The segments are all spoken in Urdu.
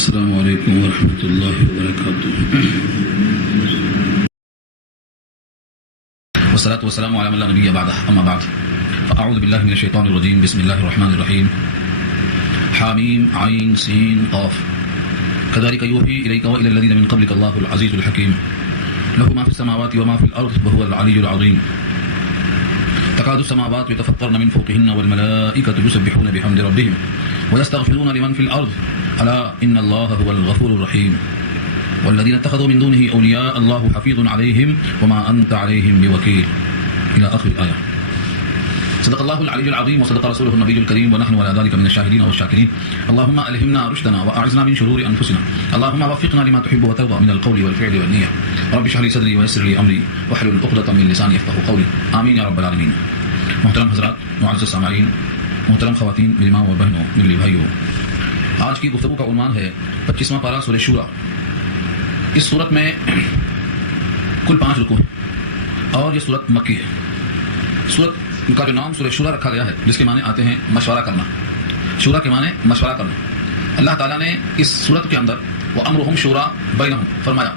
السلام علیکم ورحمۃ اللہ وبرکاتہ. والصلاة والسلام على من لا نبي بعده اما بعد فاعوذ بالله من الشيطان الرجيم. بسم الله الرحمن الرحيم. حاميم عين سين قاف. كذلك يوحي اليك والى الذين من قبلك الله العزيز الحكيم له ما في السماوات وما في الارض وهو العلي العظيم. تكاد السماوات يتفطرن من فوقهن والملائكة يسبحون بحمد ربهم ويستغفرون لمن في الأرض ألا إن الله هو الغفور الرحيم. والذين اتخذوا من دونه أولياء الله حفيظ عليهم وما أنت عليهم بوكيل إلى آخر الآية. صدق الله العلي العظيم وصدق رسوله النبي الكريم ونحن على ذلك من الشاهدين والشاكرين. اللهم ألهمنا رشدنا وأعذنا من شرور أنفسنا. اللهم وفقنا لما تحب وترضى من القول والفعل والنية. رب اشرح لي صدري ويسر لي أمري واحلل عقدة من لساني يفقهوا قولي. آمين يا رب العالمين. محترم حضرات، معزز سامعین، محترم خواتین، میری ماں اور بہنوں، میری بھائیوں، آج کی گفتگو کا عنوان ہے 25واں پارہ سورہ شورا. اس صورت میں کل 5 رکوع ہیں اور یہ صورت مکی ہے. صورت کا جو نام سورہ شورا رکھا گیا ہے، جس کے معنی آتے ہیں مشورہ کرنا. شورا کے معنی مشورہ کرنا. اللہ تعالیٰ نے اس صورت کے اندر وہ امرہم شورا بینہم فرمایا،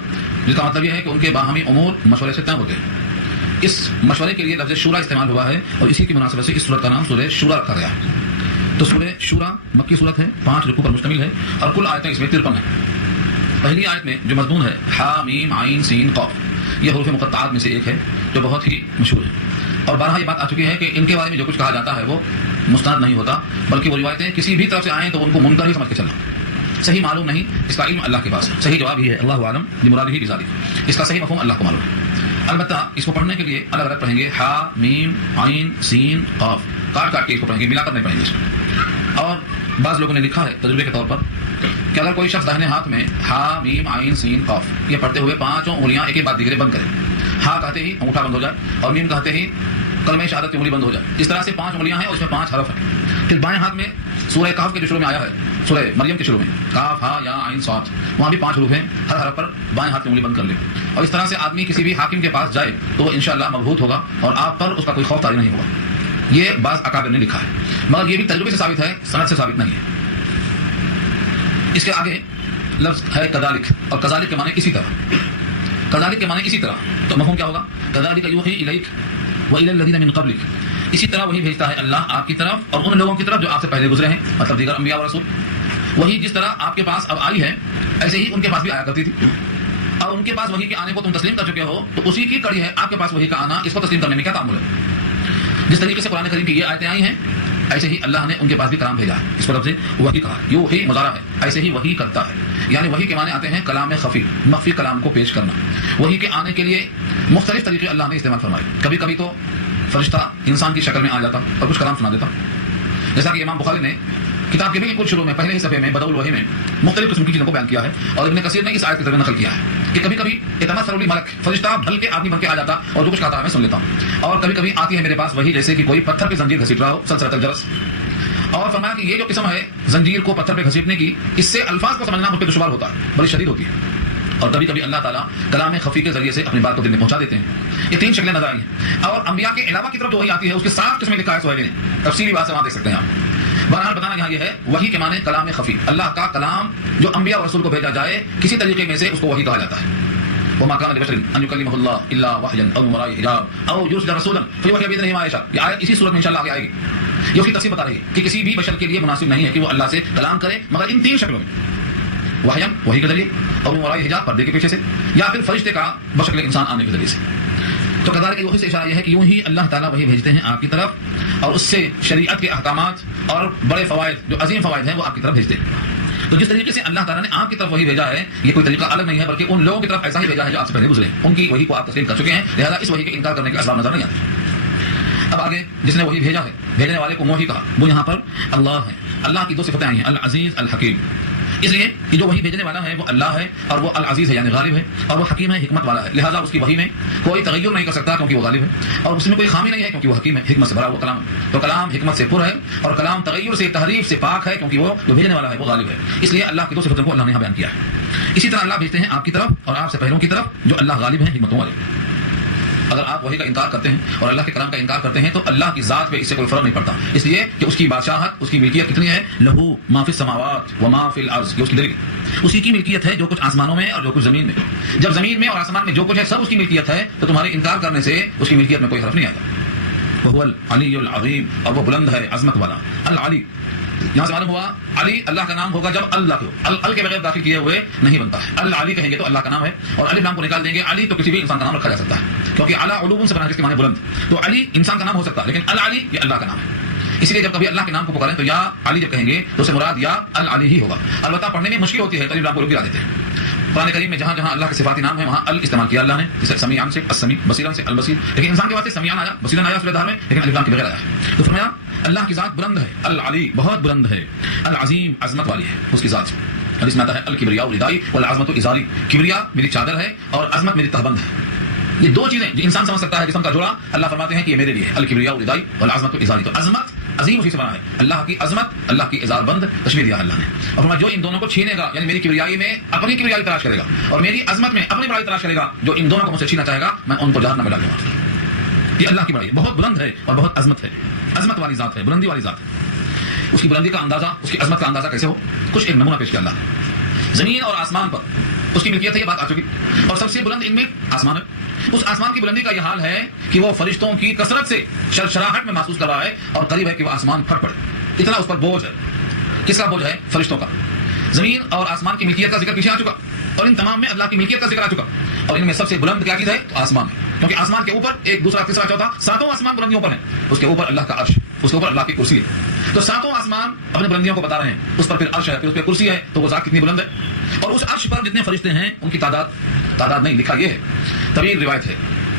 جس کا مطلب یہ ہے کہ ان کے باہمی امور مشورے سے طے ہوتے ہیں. اس مشورے کے لیے لفظ شورا استعمال ہوا ہے اور اسی کی مناسبت سے اس صورت کا نام سورہ شورا رکھا گیا ہے. تو سورہ شورا مکی صورت ہے، 5 رکوع پر مشتمل ہے اور کل آیتیں اس میں 53 ہیں. پہلی آیت میں جو مضمون ہے حامیم عین سین قاف، یہ حروف مقطعات میں سے ایک ہے جو بہت ہی مشہور ہے اور بارہا یہ بات آ چکی ہے کہ ان کے بارے میں جو کچھ کہا جاتا ہے وہ مستند نہیں ہوتا، بلکہ وہ روایتیں کسی بھی طرف سے آئیں تو ان کو منکر ہی سمجھ کے چلنا. صحیح معلوم نہیں، اس کا علم اللہ کے پاس ہے. صحیح جواب ہی ہے اللہ عالم بمرادہ بذالک. اس کا صحیح مفہوم اللہ کو معلوم ہے. البتہ اس کو پڑھنے کے لیے الگ الگ پڑھیں گے، حا میم عین سین قاف، کاٹ کاٹ کے اس کو پڑھیں گے، ملا کر نہیں پڑھیں گے اس کو. اور بعض لوگوں نے لکھا ہے تجربے کے طور پر کہ اگر کوئی شخص داہنے ہاتھ میں ہا میم عین سین قاف یہ پڑھتے ہوئے 5 انگلیاں ایک ایک بعد دیگرے بند کرے، ہا کہتے ہی انگوٹھا بند ہو جائے اور میم کہتے ہی کلمہ شہادت کی انگلی بند ہو جائے. اس طرح سے 5 انگلیاں ہیں اور اس میں 5 حرف ہیں. پھر بائیں ہاتھ میں سورہ کہف کے جو شروع میں آیا ہے، سورہ مریم کے شروع میں کاف ہا یا عین صاد، وہاں بھی 5 حروف ہیں. ہر حرف پر بائیں ہاتھ کی انگلی بند کر لے اور اس طرح سے آدمی کسی بھی حاکم کے پاس جائے تو وہ انشاءاللہ مبہوت ہوگا اور آپ پر اس کا کوئی خوف طاری نہیں ہوگا. یہ بعض اکابر نے لکھا ہے، مگر یہ بھی تجربے سے ثابت ہے، سند سے ثابت نہیں ہے. اس کے آگے لفظ ہے کذالک، اور کذالک کے معنی اسی طرح. کذالک کے معنی اسی طرح، تو مفہوم کیا ہوگا؟ کذالک یوحی الیک وإلی الذین من قبلک، اسی طرح وہی بھیجتا ہے اللہ آپ کی طرف اور ان لوگوں کی طرف جو آپ سے پہلے گزرے ہیں، مطلب دیگر انبیاء و رسول. وہی جس طرح آپ کے پاس اب آئی ہے ایسے ہی ان کے پاس بھی آیا کرتی تھی، اور ان کے پاس وہی کے آنے کو تم تسلیم کر چکے ہو تو اسی کی کڑی ہے آپ کے پاس وہی کا آنا. اس کو تسلیم کرنے میں کیا تعامل ہے؟ جس طریقے سے قرآن کریم کی یہ آیتیں آئی ہیں ایسے ہی اللہ نے ان کے پاس بھی کلام بھیجا ہے. اس کو لفظ وحی کہا، یوحی مضارع ہے، ایسے ہی وحی کرتا ہے. یعنی وحی کے معنی آتے ہیں کلام خفی، مخفی کلام کو پیش کرنا. وحی کے آنے کے لیے مختلف طریقے اللہ نے استعمال فرمائے. کبھی کبھی تو فرشتہ انسان کی شکل میں آ جاتا اور کچھ کلام سنا دیتا، جیسا کہ امام بخاری نے کتاب کے بالکل شروع میں پہلے ہی صفحے میں بدء الوحی میں مختلف قسم کی چیزوں کو بیان کیا ہے. اور ابن کثیر نے اس آیت کے ذریعے نقل کیا ہے کہ کبھی کبھی اتمثل لی ملک، فرشتہ بھل کے آدمی بن کے آ جاتا اور جو کچھ کہتا ہے میں سن لیتا ہوں. اور کبھی کبھی آتی ہے میرے پاس وہی جیسے کہ کوئی پتھر پہ زنجیر گھسیٹ رہا ہو، سلسلۃ الجرس. اور فرمایا کہ یہ جو قسم ہے زنجیر کو پتھر پہ گھسیٹنے کی، اس سے الفاظ کو سمجھنا مجھ پہ دشوار ہوتا ہے، بڑی شدید ہوتی ہے. اور کبھی کبھی اللہ تعالیٰ کلام خفی کے ذریعے سے اپنی بات کو دل میں پہنچا دیتے ہیں. یہ 3 شکلیں نظر آئی ہیں. اور انبیاء کے علاوہ کی طرف جو وہی آتی ہے اس کے 7 قسمیں لکھا ہے سہیلی نے، تفصیلی بات سے وہاں دیکھ سکتے ہیں آپ. بہرحال بتانا یہاں یہ ہے وحی کے معنی کلام خفی، اللہ کا کلام جو انبیاء اور رسول کو بھیجا جائے کسی طریقے میں سے اس کو وحی کہا جاتا ہے. وما كان لبشر ان يكلمه الله الا وحيا او من وراء حجاب او يرسل رسولا فيوحي باذنه ما يشاء. یہ آیت اسی صورت میں انشاءاللہ آگے آئے گی. یہ اس کی تفصیل بتا رہی ہے کہ کسی بھی بشر کے لیے مناسب نہیں ہے کہ وہ اللہ سے کلام کرے مگر ان 3 شکلوں میں، وحی کے ذریعے، اور من وراء حجاب پردے کے پیچھے سے، یا پھر فرشتے کا بشکل انسان آنے کے ذریعے سے. تو کذالک یوحی سے اشارہ یہ ہے کہ یوں ہی اللہ تعالیٰ وہی بھیجتے ہیں آپ کی طرف اور اس سے شریعت کے احکامات اور بڑے فوائد جو عظیم فوائد ہیں وہ آپ کی طرف بھیجتے ہیں. تو جس طریقے سے اللہ تعالیٰ نے آپ کی طرف وہی بھیجا ہے یہ کوئی طریقہ الگ نہیں ہے، بلکہ ان لوگوں کی طرف ایسا ہی بھیجا ہے جو آپ سے پہلے گزرے ہیں. ان کی وہی کو آپ تسلیم کر چکے ہیں، لہذا اس وہی کے انکار کرنے کے اسباب نظر نہیں آتے. اب آگے جس نے وہی بھیجا ہے، بھیجنے والے کو موحی کہا، وہ یہاں پر اللہ ہے. اللہ کی 2 صفتیں آئی ہیں، العزیز الحکیم. اس لیے کہ جو وہی بھیجنے والا ہے وہ اللہ ہے اور وہ العزیز ہے یعنی غالب ہے، اور وہ حکیم ہے حکمت والا ہے. لہٰذا اس کی وحی میں کوئی تغیر نہیں کر سکتا کیونکہ وہ غالب ہے، اور اس میں کوئی خامی نہیں ہے کیونکہ وہ حکیم ہے، حکمت سے بھرا ہوا کلام ہے. تو کلام حکمت سے پر ہے اور کلام تغیر سے تحریف سے پاک ہے کیونکہ وہ جو بھیجنے والا ہے وہ غالب ہے. اس لیے اللہ کی 2 صفتوں کو اللہ نے یہاں بیان کیا ہے. اسی طرح اللہ بھیجتے ہیں آپ کی طرف اور آپ سے پہلوں کی طرف جو اللہ غالب ہیں حکمتوں والے. اگر آپ وحی کا انکار کرتے ہیں اور اللہ کے کلام کا انکار کرتے ہیں تو اللہ کی ذات پہ اس سے کوئی فرق نہیں پڑتا، اس لیے کہ اس کی بادشاہت، اس کی ملکیت کتنی ہے؟ لہو ما فی السماوات و ما فی الارض، یہ اس کی دلیل ہے، اسی کی ملکیت ہے جو کچھ آسمانوں میں اور جو کچھ زمین میں۔ جب زمین میں اور آسمان میں جو کچھ ہے سب اس کی ملکیت ہے تو تمہارے انکار کرنے سے اس کی ملکیت میں کوئی حرف نہیں آتا۔ وہ العلی العظیم، اور وہ بلند ہے، عظمت والا۔ العلی یہاں سے معلوم ہوا علی اللہ کا نام ہوگا جب اللہ کو ال کے بغیر داخل کیے ہوئے نہیں بنتا ہے۔ العلی کہیں گے تو اللہ کا نام ہے، اور الف لام کو نکال دیں گے علی تو کسی بھی انسان کا نام رکھا جا سکتا ہے، کیونکہ اعلیٰ علوم سے بنا جس کے معنی بلند، تو علی انسان کا نام ہو سکتا ہے لیکن العلی یہ اللہ کا نام ہے۔ اس لیے جب کبھی اللہ کے نام کو پکاریں تو یا علی جب کہیں گے تو اس سے مراد یا العلی ہی ہوگا۔ البتہ پڑھنے میں مشکل ہوتی ہے، الف لام کو لوگ گرا دیتے ہیں۔ قرآن کریم میں جہاں جہاں اللہ کے صفاتی نام ہے وہاں ال استعمال کیا اللہ نے، جیسے سمیعان سے السمیع، بصیرن سے البصیر، لیکن انسان کے واسطے سمیعان آیا، بصیرن آیا سورہ دہر میں، لیکن الف لام کے بغیر آیا۔ تو فرمایا اللہ کی ذات بلند ہے، العلی بہت بلند ہے، العظیم عظمت والی ہے اس کی ذات۔ حدیث میں آتا ہے الکبریاء ردائی والعظمت ازاری، کبریا میری چادر ہے اور عظمت میری تہبند ہے۔ یہ دو چیزیں جو انسان سمجھ سکتا ہے جسم کا جوڑا، اللہ فرماتے ہیں کہ یہ میرے لیے الکبریاء ردائی والعظمت ازاری۔ تو عظمت عظیم اسی سے بنا ہے، اللہ کی عظمت، اللہ کی ازار بند تشبیہ دیا اللہ نے، اور فرمایا جو ان دونوں کو چھینے گا، یعنی میری کبریائی میں اپنی کبریائی تلاش کرے گا اور میری عظمت میں اپنی بڑائی تلاش کرے گا، جو ان دونوں کو مجھ سے چھینا چاہے گا میں ان کو جہنم میں ڈال دوں گا۔ یہ اللہ کی بڑائی بہت بلند ہے اور بہت عظمت ہے، عظمت والی ذات ہے، بلندی والی ذات ہے۔ اس کی بلندی کا اندازہ، اس کی عظمت کا اندازہ کیسے ہو؟ کچھ ایک نمونہ پیش کیا اللہ نے۔ زمین اور آسمان پر اس کی ملکیت ہے، یہ بات آ چکی، اور سب سے بلند ان میں آسمان ہے۔ اس آسمان کی بلندی کا یہ حال ہے کہ وہ فرشتوں کی کثرت سے شرشراہٹ میں محسوس کر رہا ہے اور قریب ہے کہ وہ آسمان پھٹ پڑے، اتنا اس پر بوجھ ہے۔ کس کا بوجھ ہے؟ فرشتوں کا۔ زمین اور آسمان کی ملکیت کا ذکر پیچھے آ چکا اور ان تمام میں اللہ کی ملکیت کا ذکر آ چکا، اور ان میں سب سے بلند کیا چیز ہے؟ تو آسمان ہے، کیونکہ آسمان کے اوپر ایک دوسرا تیسرا چوتھا ساتوں آسمان بلندیوں پر ہیں، اس کے اوپر اللہ کا عرش، اس کے اوپر اللہ کی کرسی ہے۔ تو ساتوں آسمان اپنے بلندیوں کو بتا رہے ہیں، اس پر پھر عرش ہے، پھر اس پہ کرسی ہے، تو وہ ذات کتنی بلند ہے۔ اور اس عرش پر جتنے فرشتے ہیں ان کی تعداد نہیں لکھا، یہ ہے طویل روایت ہے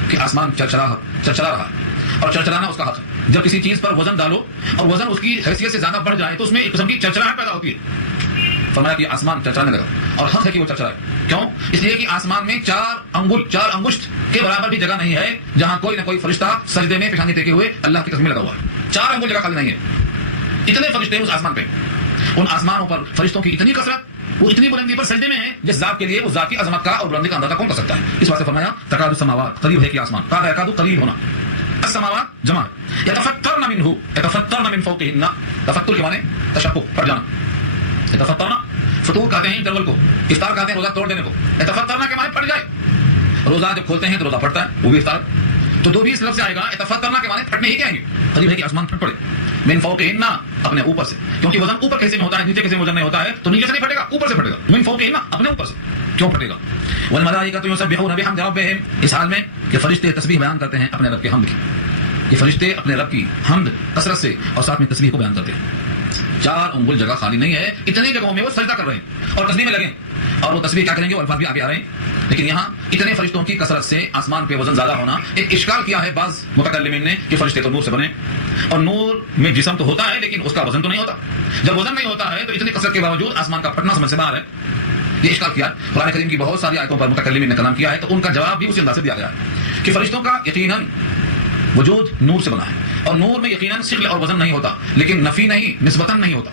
کہ آسمان چرچرا رہا، اور چرچرانا اس کا حق ہے۔ جب کسی چیز پر وزن ڈالو اور وزن اس کی حیثیت سے زیادہ بڑھ جائے تو اس میں ایک قسم کی چرچراہٹ پیدا ہوتی ہے۔ فرمایا کہ آسمان چرچرانے لگا، اور حق ہے کہ وہ چرچرائے۔ کیوں؟ اس لیے کہ آسمان میں 4 انگشت کے برابر بھی جگہ نہیں ہے جہاں کوئی نہ کوئی فرشتہ سجدے میں پیشانی ٹیکے ہوئے اللہ کی قسم لگا ہوا ہے۔ 4 انگل جگہ خالی نہیں ہے، اتنے فرشتے اس آسمان پہ۔ ان آسمانوں پر فرشتوں کی اتنی کثرت، وہ اتنی بلندی پر سجدے میں ہے جس ذات کے لیے اس ذات کی عظمت کا اور بلندی کا اندازہ کون کر سکتا ہے۔ اس واسطے فرمایا تکاد السماوات، قریب ہے کہ آسمان، قاد یکاد قریب ہونا، السماوات جمع، یتفطرن منہ، یتفطرن من فوقہن، تفطر کے معنی تشقق، پھٹ جانا، یتفطرن، فطور کہتے ہیں انٹرول کو، افطار کہتے ہیں روزہ توڑ دینے کو، یتفطرن کے معنی پھٹ جائے، روزہ جب کھولتے ہیں تو روزہ پھٹتا ہے، وہ بھی افطار۔ تو دو بھی اس لفظ سے آئے گا، یتفطرن کے معنی پھٹنے ہی کہیں گے، قریب ہے کہ آسمان پھٹ پڑے، من فوقہن، اپنے اوپر سے، کیونکہ وزن اوپر کیسے میں ہوتا ہے، نیچے کیسے وزن نہیں ہوتا ہے، تو نیچے سے نہیں پھٹے گا، اوپر سے پھٹے گا، من فوقہن، اپنے اوپر سے کیوں پھٹے گا۔ والملائکۃ یسبحون بحمد ربہم، اس حال میں کہ فرشتے تسبیح بیان کرتے ہیں اپنے رب کے حمد کی، یہ فرشتے اپنے رب کی حمد کثرت سے اور ساتھ میں تسبیح کو بیان کرتے ہیں۔ 4 انگل جگہ خالی نہیں ہے، اتنی جگہوں میں وہ سجدہ کر رہے ہیں اور تسبیح میں لگے، اور وہ تسبیح کیا کریں گے وہ الفاظ بھی آگے آ رہے ہیں۔ لیکن یہاں اتنے فرشتوں کی کثرت سے آسمان پہ وزن زیادہ ہونا ایک اشکال کیا ہے بعض متکلمین نے کہ فرشتے تو نور سے بنے، اور نور میں جسم تو ہوتا ہے لیکن اس کا وزن تو نہیں ہوتا، جب وزن نہیں ہوتا ہے تو اتنی کثرت کے باوجود آسمان کا پھٹنا سمجھ سے باہر ہے، یہ اشکال کیا۔ قرآن کریم کی بہت ساری آیتوں پر متکلمین نے کلام کیا ہے، تو ان کا جواب بھی اسی انداز سے دیا گیا ہے کہ فرشتوں کا یقیناً وجود نور سے بنا ہے، اور نور میں یقیناً ثقل اور وزن نہیں ہوتا، لیکن نفی نہیں، نسبتاً نہیں ہوتا۔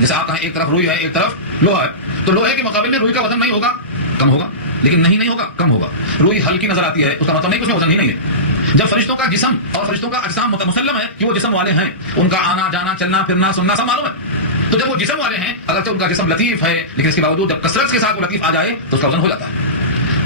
جیسے آپ کہیں ایک طرف روئی ہے ایک طرف لوہا ہے، تو لوہے کے مقابل میں روئی کا وزن نہیں ہوگا، کم ہوگا، لیکن نہیں ہوگا، کم ہوگا۔ روئی ہلکی نظر آتی ہے، اس کا مطلب نہیں کہ اس میں وزن ہی نہیں ہے۔ جب فرشتوں کا جسم اور فرشتوں کا اجسام مسلم ہے کہ وہ جسم والے ہیں، ان کا آنا جانا چلنا پھرنا سننا سب معلوم ہے، تو جب وہ جسم والے ہیں، اگرچہ ان کا جسم لطیف ہے لیکن اس کے باوجود جب کثرت کے ساتھ وہ لطیف آ جائے تو اس کا وزن ہو جاتا ہے۔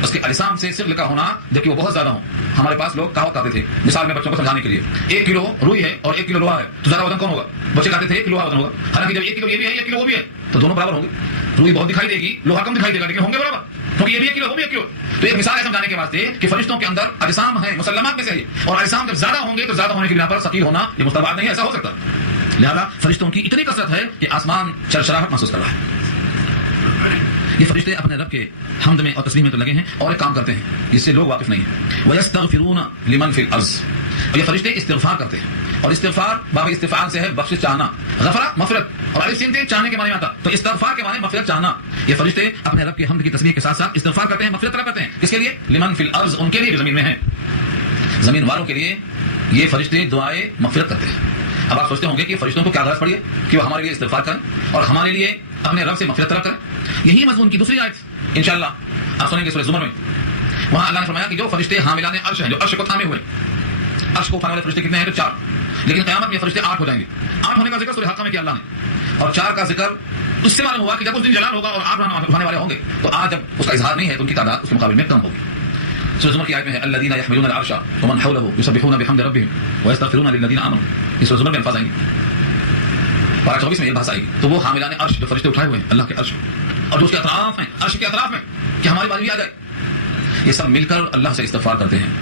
اس کے اجسام سے ثقل کا ہونا جبکہ وہ بہت زیادہ ہوں، ہمارے پاس لوگ کہاوت کرتے تھے مثال میں بچوں کو سمجھانے کے لیے، 1 کلو روئی ہے اور 1 کلو لوہا ہے تو زیادہ وزن کون ہوگا؟ بچے کہتے تھے 1 کلو وزن ہوگا، حالانکہ جب 1 کلو یہ بھی ہے 1 کلو وہ بھی ہے تو دونوں برابر ہوں گے، روئی بہت دکھائی دے گی، لوہا کم دکھائی دے گا، لیکن ہوں گے برابر، کیونکہ یہ بھی 1 کلو وہ بھی 1 کلو۔ تو ایک مثال ہے سمجھانے کے واسطے کہ فرشتوں کے اندر اجسام ہیں مسلمات میں سے ہی، اور اجسام جب زیادہ ہوں گے تو زیادہ ہونے کی بنا پر ثقیل ہونا یہ مستبعد نہیں، ایسا ہو سکتا، لہذا فرشتوں کی اتنی کثرت ہے کہ آسمان چرچراہٹ محسوس کر رہا ہے۔ یہ فرشتے اپنے رب کے حمد میں اور تسبیح میں تو لگے ہیں اور ایک کام کرتے ہیں جس سے لوگ واقف نہیں ہیں، وَيَسْتَغْفِرُونَ لِمَنْ فِي الْأَرْضِ، اور یہ فرشتے استغفار کرتے ہیں، اور استغفار باب استفعال سے ہے بخشش چاہنا، غفرہ مغفرت، اور الف سین چاہنے کے معنی میں آتا، تو استغفار کے معنی مغفرت چاہنا۔ یہ فرشتے اپنے رب کے حمد کی تسبیح کے ساتھ ساتھ استغفار کرتے ہیں، مغفرت طلب کرتے ہیں، کس کے لیے؟ لمن فی الارض، ان کے لیے زمین میں ہیں، زمین والوں کے لیے یہ فرشتے دعائیں مغفرت کرتے ہیں۔ اب آپ سوچتے ہوں گے کہ فرشتوں کو کیا غرض پڑی ہے کہ وہ ہمارے لیے استغفار کریں اور ہمارے لیے اپنے رب سے مغفرت طلب کریں؟ یہی مضمون کی دوسری آیت انشاءاللہ آپ سنیں گے سورہ زمر میں، وہاں اللہ نے فرمایا کہ جو فرشتے حاملان عرش ہیں، جو عرش کو تھامے ہوئے، عرش کو اٹھانے والے فرشتے کتنے ہیں؟ تو 4. لیکن قیامت میں فرشتے 8 ہو جائیں گے. 8 ہونے کا ذکر سورہ حاقہ میں کیا اللہ نے، اور 4 کا ذکر اس سے معلوم ہوا کہ جب اس دن جلال ہوگا اور 8 اٹھانے والے ہوں گے تو آج جب اس کا اظہار نہیں ہے تو ان کی تعداد اس کے مقابل میں کم ہوگی. سورہ زمر کی آیت میں ہے الذین یحملون العرش ومن حوله یسبحون بحمد ربهم ویستغفرون للذین آمنوا. اس سورہ زمر میں الفاظ آئیں گے. پارہ 24 میں یہ بحث آئے گی. تو وہ حاملان عرش جو فرشتے اٹھائے ہوئے ہیں اللہ کے عرش اور جو اس کے اطراف ہیں، عرش کے اطراف میں کہ ہماری باری بھی آ جائے، یہ سب مل کر اللہ سے استغفار کرتے ہیں.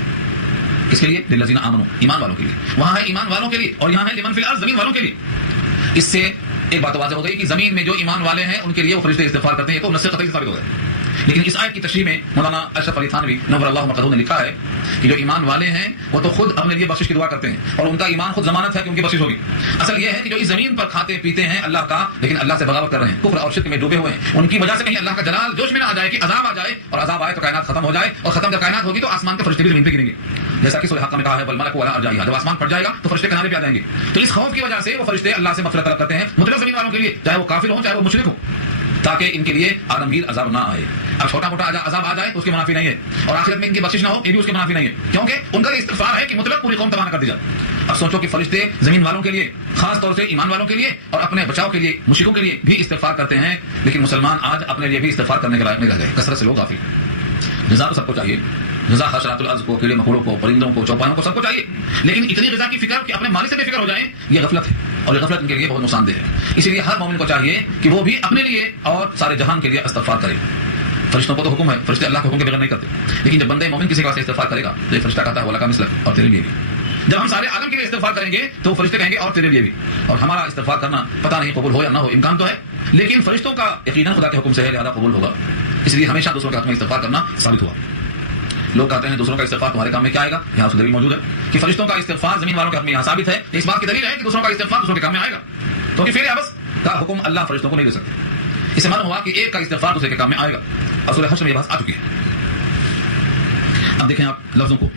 اس کے لیے للذین آمنوا، ایمان والوں کے لیے. وہاں ہے ایمان والوں کے لیے اور یہاں ہے لمن فی الارض، زمین والوں کے لیے. اس سے ایک بات واضح ہو گئی کہ زمین میں جو ایمان والے ہیں ان کے لیے وہ فرشتے استغفار کرتے ہیں، تو نص قطعی ثابت ہو گیا. لیکن اس آیت کی تشریح میں مولانا اشرف علی تھانوی نور اللہ مقدور نے لکھا ہے کہ جو ایمان والے ہیں وہ تو خود اپنے لیے بخشش کی دعا کرتے ہیں اور ان کا ایمان خود ضمانت ہے کہ ان کی بخشش ہوگی. اصل یہ ہے کہ جو اس زمین پر کھاتے پیتے ہیں اللہ کا لیکن اللہ سے بغاوت کر رہے ہیں، کفر اور شرک میں ڈوبے ہوئے ہیں، ان کی وجہ سے کہیں اللہ کا جلال جوش میں نہ آ جائے کہ عذاب آ جائے، اور عذاب آئے تو کائنات ختم ہو جائے، اور ختم جب کائنات ہوگی تو آسمان کے فرشتے بھی زمین پہ گریں گے. جیسا کہ سورہ حق میں کہا ہے والملک علی ارجائها، جب آسمان پھٹ جائے گا تو فرشتے کنارے پہ آ جائیں گے. تو اس خوف کی وجہ سے وہ فرشتے اللہ سے مغفرت طلب کرتے ہیں مطلق زمین والوں کے لیے، چاہے وہ کافر ہوں چاہے وہ مشرک ہوں، تاکہ ان کے لیے عالمگیر عذاب نہ آئے. اب چھوٹا موٹا عذاب آ جائے تو اس کے منافی نہیں ہے، اور آخرت میں ان کی بخشش نہ ہو یہ بھی اس کے منافی نہیں ہے، کیونکہ ان کا استغفار ہے کہ مطلق پوری قوم تباہ نہ کر دی جائے. اب سوچو کہ فرشتے زمین والوں کے لیے، خاص طور سے ایمان والوں کے لیے اور اپنے بچاؤ کے لیے، مشرکوں کے لیے بھی استغفار کرتے ہیں، لیکن مسلمان آج اپنے لیے بھی استغفار کرنے کے لائق نہیں رہ گئے. کثرت سے لوگ غافل. غذا تو سب کو چاہیے، غذا حشرات الارض کو، کیڑے مکوڑوں کو، پرندوں کو، چوپایوں کو، سب کو چاہیے، لیکن اتنی غذا کی فکر کہ اپنے مالک سے بے فکر ہو جائیں یہ غفلت ہے، اور یہ غفلت ان کے لیے بہت نقصان دہ ہے. اسی لیے ہر مومن کو چاہیے کہ وہ بھی اپنے لیے اور سارے جہان کے لیے استغفار کرے. فرشتوں کو تو حکم ہے، فرشتے اللہ کے حکم کے بغیر نہیں کرتے، لیکن جب بندے مومن کسی کا استغفار کرے گا تو یہ فرشتہ کہتا ہے وَلَكَ مِثْلُ، اور تیرے لیے بھی. جب ہم سارے عالم کے لیے استغفار کریں گے تو فرشتے کہیں گے اور تیرے لیے بھی. اور ہمارا استغفار کرنا پتہ نہیں قبول ہو یا نہ ہو، امکان تو ہے، لیکن فرشتوں کا یقیناً خدا کے حکم سے ہے لہذا قبول ہوگا. اس لیے ہمیشہ دوسروں کے حق میں استغفار کرنا ثابت ہوا. لوگ کہتے ہیں دوسروں کا استغفار تمہارے کام میں کیا آئے گا؟ یہاں اس دلیل موجود ہے کہ فرشتوں کا استغفار زمین والوں کے حق میں یہاں ثابت ہے. اس بات کی دلیل ہے کہ دوسروں کا استغفار دوسروں کے کام میں آئے گا، کیونکہ فعل عبث کا حکم اللہ فرشتوں کو نہیں دے سکتے. اس سے معلوم ہوا کہ ایک کا استغفار دوسرے کے کام میں آئے گا، اور سورہ حشر میں یہ بات آ چکی ہے. اب دیکھیں آپ لفظوں کو.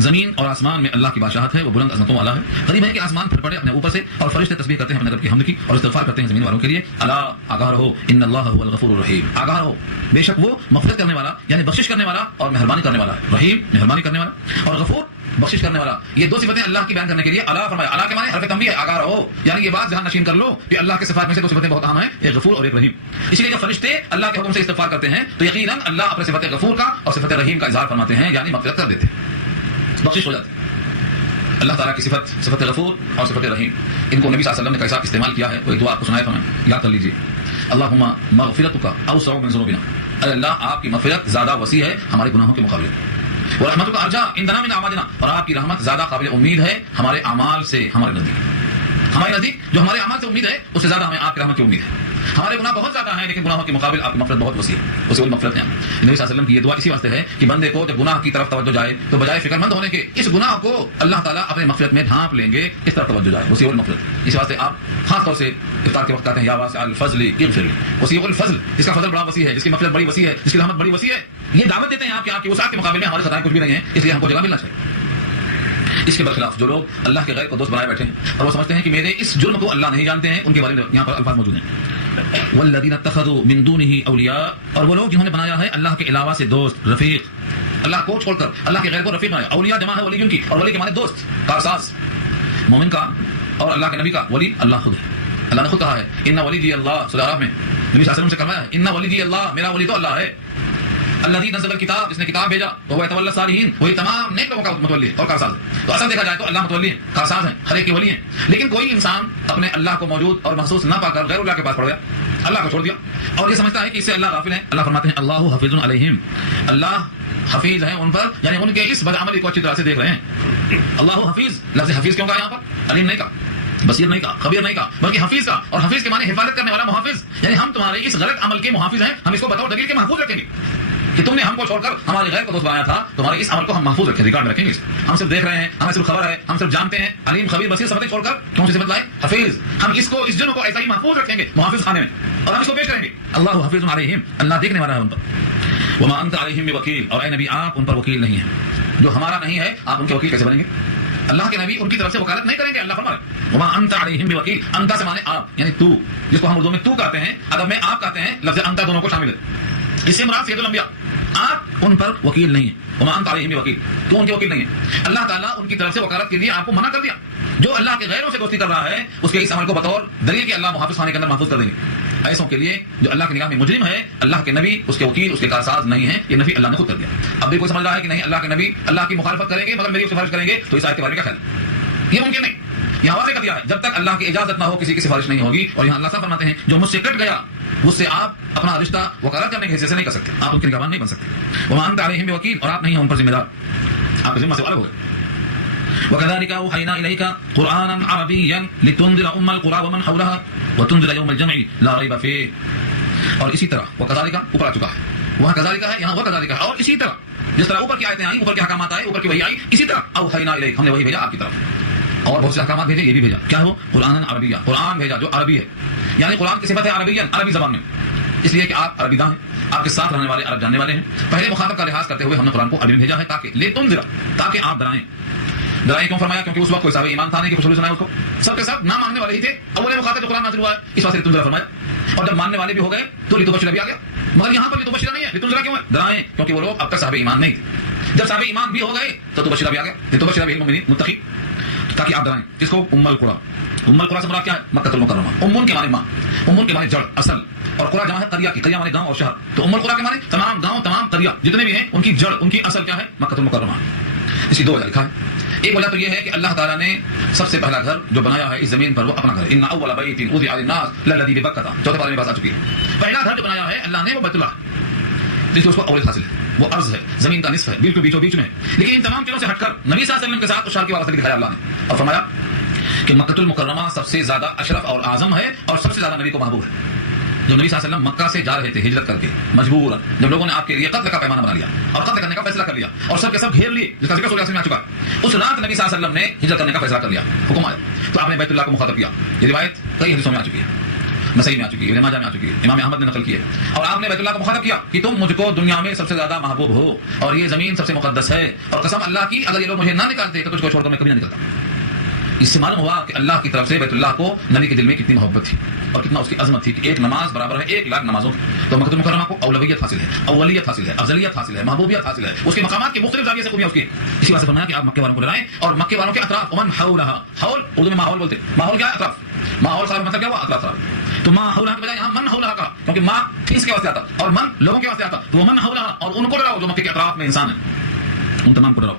زمین اور آسمان میں اللہ کی بادشاہت ہے، وہ بلند عظمتوں والا ہے. غریب ہے کہ آسمان پھٹ پڑے اپنے اوپر سے اور فرشتے تسبیح کرتے ہیں اپنے رب کی حمد کی اور استغفار کرتے ہیں زمین والوں کے لیے. الا آگاہ رہو ان اللہ هو الغفور الرحیم، آگاہ رہو بے شک وہ مغفرت کرنے والا یعنی بخشش کرنے والا اور مہربانی کرنے والا ہے. رحیم مہربانی کرنے والا اور غفور بخشش کرنے والا. یہ دو صفتیں اللہ کی بیان کرنے کے لیے الا فرمایا. الا کے معنی حرف تنبیہ ہے، آگاہ رہو، یعنی یہ بات ذہن نشین کر لو کہ اللہ کے صفات میں سے دو صفتیں بہت اہم ہیں، ایک غفور اور ایک رحیم. اس لیے جب فرشتے اللہ کے حکم سے استغفار کرتے ہیں تو یقیناً اللہ اپنے صفت غفور کا اور صفت رحیم کا اظہار فرماتے ہیں، یعنی مغفرت کر دیتے ہیں، بخشش ہو جاتی ہے. اللہ تعالیٰ کی صفت غفور اور صفت رحیم، ان کو نبی صلی اللہ علیہ وسلم نے کیسا استعمال کیا ہے وہ ایک دعا آپ کو سنایا تھا، میں یاد کر لیجیے. اللہم مغفرتک اوسع من ذنوبنا، اے اللہ آپ کی مغفرت زیادہ وسیع ہے ہمارے گناہوں کے مقابلے. ورحمتک ارجا عندنا من اعمالنا، اور آپ کی رحمت زیادہ قابل امید ہے ہمارے اعمال سے، ہمارے نزدیک جو ہمارے اعمال سے امید ہے اس سے زیادہ ہمیں آپ کی رحمت کی امید ہے. ہمارے گناہ بہت زیادہ ہیں لیکن گناہوں کے مقابل آپ کی مغفرت بہت وسیع ہے، اسے وہ مغفرت ہے. نبی صلی اللہ علیہ وسلم کی یہ دعا اسی واسطے ہے کہ بندے کو جب گناہ کی طرف توجہ جائے تو بجائے فکر مند ہونے کے اس گناہ کو اللہ تعالیٰ اپنے مغفرت میں ڈھانپ لیں گے، اس طرف توجہ جائے، وسیع المغفرت. اس واسطے آپ خاص طور سے افطار کے وقت کہتے ہیں یا واسع الفضل اغفر لی، وسیع الفضل، جس کا فضل بڑا وسیع ہے، جس کی مغفرت بڑی وسیع ہے، جس کی رحمت بڑی وسیع ہے. یہ دعوت دیتے ہیں آپ کی وسعت کے مقابلے میں ہمارے خطائیں کچھ بھی نہیں ہیں، اس لیے ہم کو جگہ ملنا چاہیے. اس کے برخلاف جو لوگ اللہ کے غیر کو دوست بنائے بیٹھے ہیں اور وہ سمجھتے ہیں کہ میرے اس جرم کو اللہ نہیں جانتے ہیں، ان کے بارے میں یہاں پر الفاظ موجود ہیں. والذین اتخذوا من دونه اولیاء، اور وہ لوگ جنہوں نے بنایا ہے اللہ کے علاوہ سے دوست، رفیق، اللہ کو چھوڑ کر اللہ کے غیر کو رفیق بنایا. اولیاء جمع ہے ولی کی، اور ولی کے معنی دوست، کارساز. مومن کا اور اللہ کے نبی کا ولی اللہ خود ہے. اللہ نے خود کہا ہے ان ولی اللہ، سورہ اعراف میں نبی صلی اللہ علیہ وسلم سے کروایا ہے ان ولی اللہ، میرا ولی تو اللہ ہے. الذی نزل الکتاب، جس نے کتاب بھیجا، وہ یتولی الصالحین، وہی تمام نیک لوگوں کا متولی اور کارساز ہے. تو اصل دیکھا جائے تو اللہ متولی ہے، کارساز ہیں، ہر ایک کے ولی ہیں. لیکن کوئی انسان اپنے اللہ کو موجود اور محسوس نہ پا کر غیر اللہ کے پاس پڑ گیا، اللہ کو چھوڑ دیا اور یہ سمجھتا ہے کہ اس سے اللہ غافل ہے. اللہ فرماتے ہیں اللہ حفیظ علیہم، اللہ حفیظ ہیں ان پر، یعنی ان کے اس بدعملی کو اچھی طرح سے دیکھ رہے ہیں. اللہ حفیظ، لفظ حفیظ کیوں کہا یہاں پر؟ علیم نہیں کہا، بصیر نہیں کہا، خبیر نہیں کہا، بلکہ حفیظ کا. اور حفیظ کے معنی حفاظت کرنے والا، محافظ، یعنی ہم تمہارے اس غلط عمل کے محافظ ہیں، ہم اس کو بطور دلیل کے محفوظ رکھیں گے کہ تم نے ہم کو چھوڑ کر ہمارے غیر کو دوست بنایا تھا، تمہارے اس عمل کو ہم محفوظ رکھیں، ریکارڈ میں رکھیں گے. ہم صرف دیکھ رہے ہیں، ہمیں صرف خبر ہے، ہم صرف جانتے ہیں. علیم، خبیر، بصیر صفتیں چھوڑ کر کون سی صفت لائے؟ حفیظ. ہم اس کو، اس جرم کو ایسا ہی محفوظ رکھیں گے محافظ خانے میں، اور ہم اس کو پیش کریں گے. اللہ حفیظ علیہم، اللہ دیکھنے والا ہے ان پر. وما انت علیہم بوکیل، اور اے نبی آپ ان پر وکیل نہیں ہیں. جو ہمارا نہیں ہے آپ ان کے وکیل کیسے بنیں گے؟ اللہ کے نبی ان کی طرف سے وکالت نہیں کریں گے. اللہ فرمائے وما انت علیہم بوکیل، انت سے معنی آپ، یعنی تو، جس کو ہم اردو میں تو کہتے ہیں، ادب میں آپ کہتے ہیں. لفظ انت دونوں کو شامل ہے. اس سے مراد سید الانبیاء آپ ان پر وکیل نہیں ہیں. وما انت علیہم بوکیل، تو ان کے وکیل نہیں ہیں. اللہ تعالیٰ ان کی طرف سے وکالت کے لیے آپ کو منع کر دیا. جو اللہ کے غیروں سے دوستی کر رہا ہے اس کے اس عمل کو بطور دلیل کہ اللہ محافظ خانے کے اندر محفوظ کر دیں گے. ایسوں کے لیے جو اللہ کی نگاہ میں مجرم ہے، اللہ کے نبی اس کے وکیل اس کے کارساز نہیں ہیں. یہ نفی اللہ نے خود کر دیا. اب بھی کوئی سمجھ رہا ہے کہ نہیں اللہ کے نبی اللہ کی مخالفت کریں گے مگر میری سفارش کریں گے، تو اس آیت کے بارے میں کیا خیال ہے؟ یہ ممکن نہیں. یہاں واضح کر دیا ہے جب تک اللہ کی اجازت نہ ہو کسی کی سفارش نہیں ہوگی. اور یہاں اللہ صاحب فرماتے ہیں جو مجھ سے کٹ گیا مجھ سے آپ اپنا رشتہ وکالت کرنے کے حصے سے نہیں کر سکتے، آپ ان کے نگہبان نہیں بن سکتے. وما انت علیہم بوکیل، اور آپ نہیں ہیں ان پر ذمہ دار، آپ کے ذمہ سے الگ ہو گئے. وكذلك أوحينا إليك قرآنا عربيا لتنذر أم القرى ومن حولها وتنذر يوم الجمع لا ريب فيه. اور اسی طرح وكذلك اوپر آ چکا ہے، وہاں كذلك ہے، یہاں وكذلك ہے. اور اسی طرح جس طرح اوپر کی آیتیں آئیں، اوپر کے احکامات آئے، اوپر کی وحی آئی، اسی طرح اوحینا الیک، ہم نے وہی بھیجا آپ کی طرف. اور بہت سے احکامات بھیجے، یہ بھی بھیجا. کیا ہو؟ قرآن عربیہ، قرآن بھیجا جو عربی ہے. یعنی قرآن کی صفت ہے عربی، عربی زبان میں، اس لیے کہ آپ عربی داں ہیں، آپ کے ساتھ رہنے والے عرب جاننے والے ہیں. پہلے مخاطب کا لحاظ کرتے ہوئے ہم نے قرآن کو عربی میں بھیجا ہے تاکہ لتنذر، تاکہ آپ ڈرائیں. ڈرائیں کیوں فرمایا؟ کیونکہ اس وقت کوئی صاحب ایمان تھا نہیں کہ خوشخبری سنائے اس کو. سب کے سب نہ ماننے والے ہی تھے. اول مخاطب جو قرآن نازل ہوا ہے اس واسطے لتنذر فرمایا. اور جب ماننے والے بھی ہو گئے تو لتبشر بھی آ گیا. مگر یہاں پر لتبشر نہیں ہے، لتنذر کیوں ہے؟ ڈرائیں، کیونکہ وہ لوگ اب تک صاحب ایمان نہیں تھے. جب صاحب ایمان بھی ہو گئے تو تبشر بھی آ گیا. لتبشر بالمؤمنین متقی، تاکہ آپ ڈرائیں. کس کو؟ ام القرى. ام القرى سے مراد کیا ہے؟ مکہ المکرمہ. ام کے معنی ماں، ام کے معنی جڑ، اصل. اور قرى جمع ہے قریہ کی، قریہ معنی گاؤں اور شہر. تو ام القرى کے معنی تمام گاؤں، تمام قریہ جتنے بھی ہیں ان کی جڑ، ان کی اصل کیا ہے؟ مکہ المکرمہ. اس کی دو وجہ لکھا ہے. ایک وجہ تو یہ ہے کہ اللہ تعالیٰ نے سب سے پہلا گھر جو بنایا ہے اس زمین پر وہ اپنا گھر ہے. ان اول بیت وضع للناس للذی ببکہ، چوتھے پارے میں بات آ چکی ہے. پہلا گھر جو بنایا ہے اللہ نے وہ بیت اللہ، جس سے اس کو اولت حاصل ہے. وہ ارض ہے، زمین کا نصف ہے، بالکل بیچوں بیچ میں. لیکن ان تمام چیزوں سے ہٹ کر نبی صلی اللہ علیہ وسلم کے ساتھ اس شہر کی وابستگی دکھایا اللہ نے، اور فرمایا کہ مکہ المکرمہ سب سے زیادہ اشرف اور اعظم ہے اور سب سے زیادہ نبی کو محبوب ہے. جب نبی صلی اللہ علیہ وسلم مکہ سے جا رہے تھے ہجرت کر کے مجبور، جب لوگوں نے آپ کے لیے قتل کا پیمانہ بنا لیا اور قتل کرنے کا فیصلہ کر لیا اور سب کے سب گھیر لیے، جس کا ذکر سورہ یاسین میں آ چکا، اس رات نبی صلی اللہ علیہ وسلم نے ہجرت کرنے کا فیصلہ کر لیا، حکم آیا تو آپ نے بیت اللہ کو مخاطب کیا. یہ روایت کئی حدیثوں میں آ چکی ہے، نسائی میں آ چکی ہے، ابن ماجہ میں آ چکی ہے، امام احمد نے نقل کی ہے. اور آپ نے بیت اللہ کو مخاطب کیا کہ تم مجھ کو دنیا میں سب سے زیادہ محبوب ہو اور یہ زمین سب سے مقدس ہے، اور قسم اللہ کی اگر یہ لوگ مجھے نہ نکالتے تو تجھ کو چھوڑ کر میں کبھی نہ نکلتا. اس سے معلوم ہوا کہ اللہ کی طرف سے بیت اللہ کو نبی کے دل میں کتنی محبت تھی اور کتنا اس کی عظمت تھی کہ ایک نماز برابر ہے 1,00,000 نمازوں. تو مکہ المکرمہ کو اولویت حاصل ہے، اولیت حاصل ہے، افضلیت حاصل ہے، محبوبیت حاصل ہے، اس کے مقامات کے مختلف زاویے سے خوبیاں اس کی. اسی واسطے فرمایا کہ آپ مکے والوں کو ڈرائیں اور مکے والوں کے اطراف ومن حولها، حول اردو میں ماحول بولتے ہیں. ماحول کیا ہے؟ اطراف. ماحول کا مطلب کیا ہوا؟ اطراف. تو ما حولها کے بجائے یہاں من حولها کا، کیونکہ ما ٹھیس کے واسطے آتا اور من لوگوں کے واسطے آتا. تو ومن حولها، اور ان کو ڈراؤ جو مکے کے اطراف میں انسان ہیں، ان تمام کو ڈراؤ.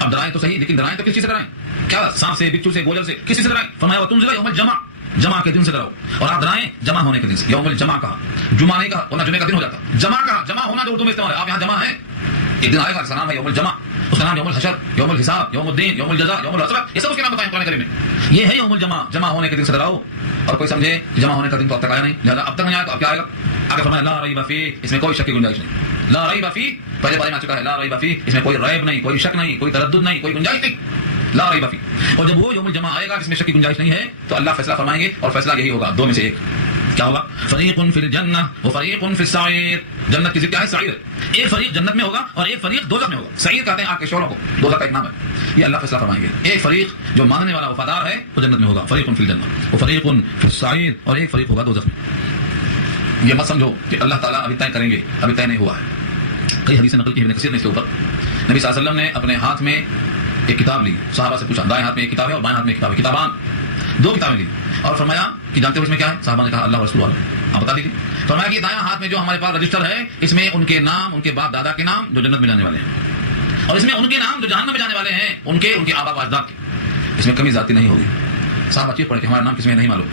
اب ڈرائیں تو صحیح، لیکن ڈرائیں تو کس چیز سے ڈرائیں؟ کیا سانپ سے، بچھو سے، گوجر سے، کسی سے ڈرائیں؟ فرمایا وتنذر یوم الجمع، جمع کے دن سے ڈراؤ. اور آپ ڈرائیں جمع ہونے کے دن سے. یوم الجمع کہا، جمعہ نہیں کہا ورنہ جمعے کا دن ہو جاتا. جمع کہا، جمع ہونا جو اردو میں استعمال ہے. آپ یہاں جمع ہیں، ایک دن آئے گا، اس کا نام ہے یوم الجمع، اس کا نام یوم الحشر، یوم الحساب، یوم الدین، یوم الجزاء، یوم الحسرہ، یہ سب اس کے نام بتائیں قرآن کریم میں. یہ ہے یوم الجمع، جمع ہونے کے دن سے ڈراؤ. اور کوئی سمجھے جمع ہونے کا دن تو اب تک آیا نہیں، لہٰذا اب تک نہیں آیا تو اب کیا آئے گا؟ آگے فرمایا لا ریب فیہ، اس میں کوئی شک کی گنجائش نہیں. لا ریب فیہ پہلے بارے میں آ چکا ہے، لا ریب فیہ، اس میں کوئی ریب نہیں، کوئی شک نہیں، کوئی تردد نہیں، کوئی گنجائش نہیں. لا ریب فیہ. اور جب وہ یوم الجمع آئے گا جس میں شک کی گنجائش نہیں ہے تو اللہ فیصلہ فرمائیں گے اور فیصلہ یہی ہوگا، دو میں سے ایک. کیا ہوگا؟ فریق فی الجنہ و فریق فی السعیر. جنت کی ضد کیا ہے؟ سعیر. ایک فریق جنت میں ہوگا اور ایک فریق دوزخ میں ہوگا. سعیر کہتے ہیں آگ کے شعلوں کو، دوزخ کا ایک نام ہے. یہ اللہ فیصلہ فرمائیں گے. ایک فریق جو ماننے والا وفادار ہے وہ جنت میں ہوگا، فریق فی الجنہ و فریق فی السعیر، اور ایک فریق ہوگا دوزخ میں. یہ مت سمجھو کہ اللہ تعالیٰ ابھی طے کریں گے، ابھی طے نہیں ہوا ہے. کئی حدیثیں نقل کی ابن کثیر نے اس کے اوپر. نبی صلی اللہ علیہ وسلم نے اپنے ہاتھ میں ایک کتاب لی، صحابہ سے پوچھا، دائیں ہاتھ میں ایک کتاب ہے اور بائیں ہاتھ میں ایک کتاب ہے، کتابان، دو کتابیں لی. اور فرمایا کہ جانتے ہو اس میں کیا ہے؟ صحابہ نے کہا اللہ اور رسول اللہ، آپ بتا دیجیے. فرمایا کہ دائیں ہاتھ میں جو ہمارے پاس رجسٹر ہے اس میں ان کے نام، ان کے باپ دادا کے نام جو جنت میں جانے والے ہیں، اور اس میں ان کے نام جو جہنم میں جانے والے ہیں، ان کے آبا و اجداد کے. اس میں کمی ذاتی نہیں ہوگی. صحابہ چیز پڑھے کہ ہمارا نام کس میں نہیں معلوم،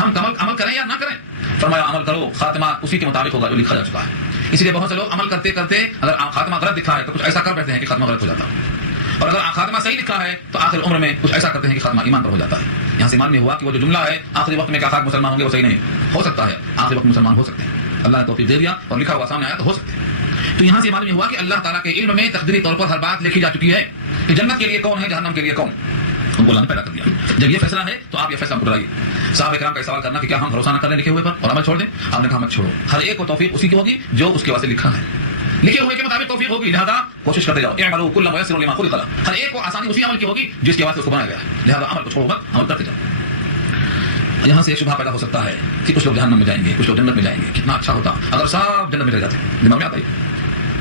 ہم عمل کریں یا نہ کریں. فرمایا عمل کرو، خاتمہ اسی کے مطابق ہوگا جو لکھا جا چکا ہے. اس لیے بہت سے لوگ عمل کرتے کرتے اگر خاتمہ غلط لکھا ہے تو کچھ ایسا کر بیٹھتے ہیں کہ خاتمہ غلط ہو جاتا ہے، اور اگر خاتمہ صحیح لکھا ہے تو آخر عمر میں کچھ ایسا کرتے ہیں کہ خاتمہ ایمان پر ہو جاتا ہے. یہاں سے معلوم ہوا کہ وہ جو جملہ ہے آخری وقت میں کیا خاک مسلمان ہوں گے وہ صحیح نہیں ہو سکتا ہے. آخری وقت مسلمان ہو سکتے ہیں، اللہ نے توفیق دے دیا اور لکھا ہوا سامنے آیا تو ہو سکتے ہیں. تو یہاں سے معلوم ہوا کہ اللہ تعالیٰ کے علم میں تقدیری طور پر ہر بات لکھی جا چکی ہے کہ جنت کے لیے کون ہے، جہنم کے لیے کون. ان کو اللہ نے پیدا کر دیا. جب یہ فیصلہ ہے تو آپ یہ فیصلہ اٹھائیے. صحابہ کرام کا سوال کرنا کہ کیا ہم بھروسہ نہ کریں لکھے ہوئے پر اور عمل چھوڑ دیں؟ آپ نے کہا مت چھوڑو. ہر ایک کو توفیق اسی کی ہوگی جو اس کے واسطے لکھا ہے، لکھے ہوئے کے مطابق توفیق ہوگی، لہذا کوشش کرتے جاؤ. اعملوا کل میسر لما خلق له. ہر ایک کو آسانی اسی عمل کی ہوگی جس کے واسطے اس کو بنایا گیا ہے، لہذا عمل کو چھوڑو مت، عمل کرتے جاؤ. یہاں سے ایک شبہ پیدا ہو سکتا ہے کہ کچھ لوگ جہنم میں جائیں گے، کچھ لوگ جنت میں جائیں گے. کتنا اچھا ہوتا اگر سب جنت میں چلے جاتے. دماغ میں آتا ہے